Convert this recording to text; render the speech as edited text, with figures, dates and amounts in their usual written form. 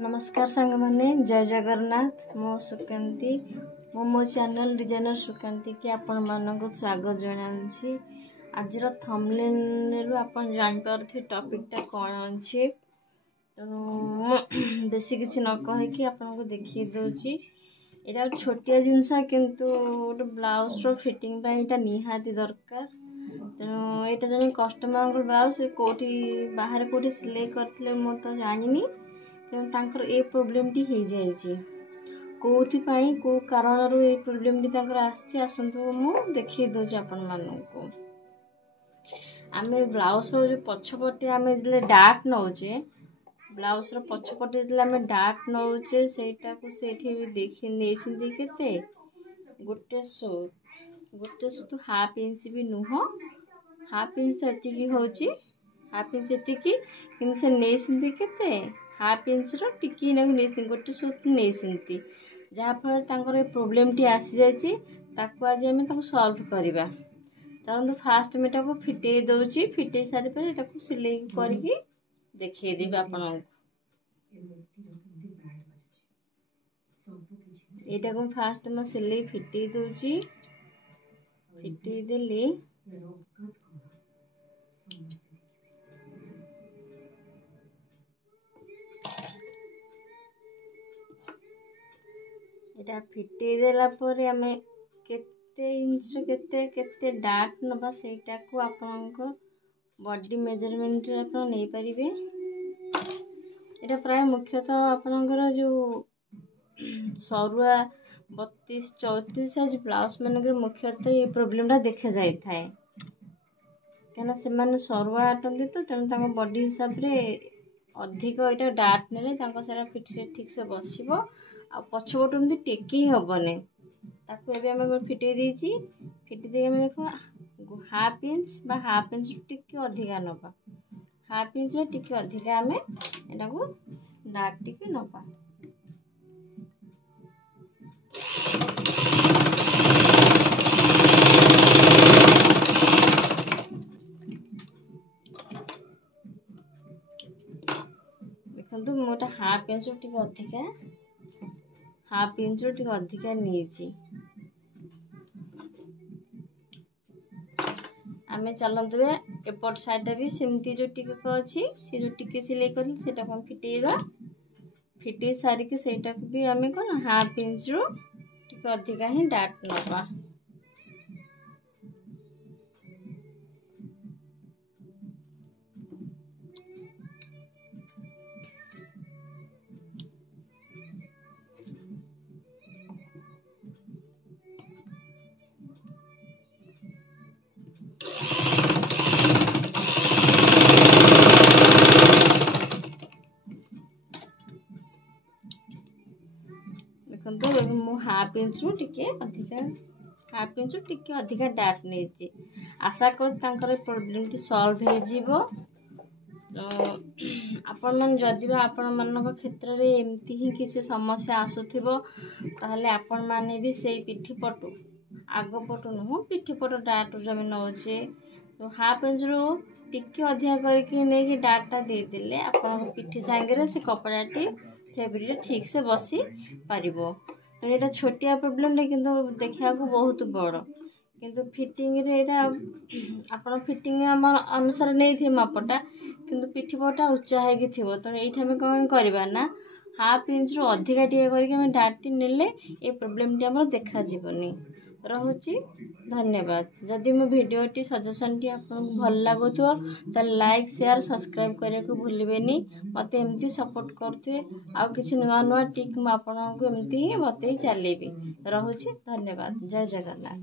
नमस्कार सांग मैंने जय जगन्नाथ मो सुकांती मो चैनल डिजाइनर सुकांती की आपण मानक स्वागत जनाऊँगी। आज थंबनेल आपण जान पारथि टॉपिकटा कौन अच्छे तेणु बेसी किसी न कहीकि आपन को देखिए दूची। एटा छोटिया जिनस किंतु गोटे ब्लाउज रो फिटिंग पाई एटा निहाती दरकार। तेणु एटा जने कस्टमर ब्लाउज कोठी बाहर कोठी सिलाई करथिले मो तो जानिनी तांकर ए प्रॉब्लम टी हो जाइए कोथि पाई को कारण रो ए प्रॉब्लम टी तांकर आछि आसंतु मु देखि दोछि आपन मानको। आमे ब्लाउज रो जो पछपटे आमे जले डार्क नौचे ब्लाउज रो पछपटे जले आमे डार्क नौचे सेटा को सेठी भी देखि नेसिंदी केते गोटे सो हाफ इंच भी नुहो हाफ इंच एतिकी होची हाफ इंच एतिकी किन से नेसिंदी केते हाफ इंच रो टिकी ना नेसिंदी गोटे सूत नेसिंदी जहाँ फल तांकर ए प्रॉब्लम टी आसी जायछि ताको आज हम ताको सॉल्व करबा। चलନ୍ତୁ फास्ट में एटा को फिटे दउछि फिटे सारी पर एटा को सिलाई करके देखिए देबे आपन एटा को फास्ट में सिलाई फिटे दउछि फिटे देली एटा फिटे देला पर हमें केते इंच केते केते डार्क नबा सेटा को आपनको बॉडी मेजरमेंट रे आपन नै परिबे। एटा प्राय मुख्यतः आपनकर जो सरुआ 32 34 साइज ब्लाउज मानकर मुख्यतः ये प्रॉब्लमटा देखा जाय थाए केना से माने सरुआ आटंदी तो तेन तांको बॉडी हिसाब रे अधिक एटा डार्क नेले तांको सारा फिट से ठीक से बसिबो आ पछपट एमती टेकी हबने ताको एबे हम फिटे देछि फिटे दे हम देखो हाफ इंच टिके अधिका नबा हाफ इंच रे टिके अधिका हमें एटा को डार्क टिके नबा। देखंतु मोटा हाफ इंच टिके अधिका हाफ इंच टिके अधिका नीची आमे चलंतबे एपट साइड भी सेमती जो टिके अछि से जो टिके सिलाई करली सेटा हम फिटेबा फिटे सारी के सेटा को भी हमें कोन हाफ इंच रो टिके अधिका ही डार्क नबा। देखो मु हाफ इंच रो टिके अधिका डार्क नेछि आशा कर तांकर प्रॉब्लम टी सॉल्व हे जीवो। आपण मन जदि आपण मानक क्षेत्र रे एमती ही किसी समस्या आसुथिबो ताहले आपण माने भी सेई पिठी पटु आगो पटु न पिठी पटु डार्क जमे नौचे तो हाफ इंच रो टिके अधिका करके नै कि डार्कटा दे देले आपण पिठी संगे रे से कपड़ाटी फैब्रिक ठीक से बसी पारिबो। तो एटा छोटिया प्रॉब्लम नै किंतु देखिया को बहुत बड़ किंतु फिटिंग रे एटा आपण फिटिंग हमर अनुसार नै थे मापटा किंतु पिठी पटा उच्चा है कि थिबो तो एठा में कोन करबा ना हाफ इंच रो अधिका टिके करके हम डार्टी नेले ए प्रॉब्लम टी हमर देखा जीवनी रहुची। धन्यवाद। जदि मो वीडियो टी सजेशन टी आपन भल लागुथो त लाइक शेयर सब्सक्राइब करे को भूलिबेनी मते एमती सपोर्ट करथि आ किछि नवा नवा टिक म आपन को एमती ही बतई चलेबी रहुची। धन्यवाद। जय जगन्नाथ।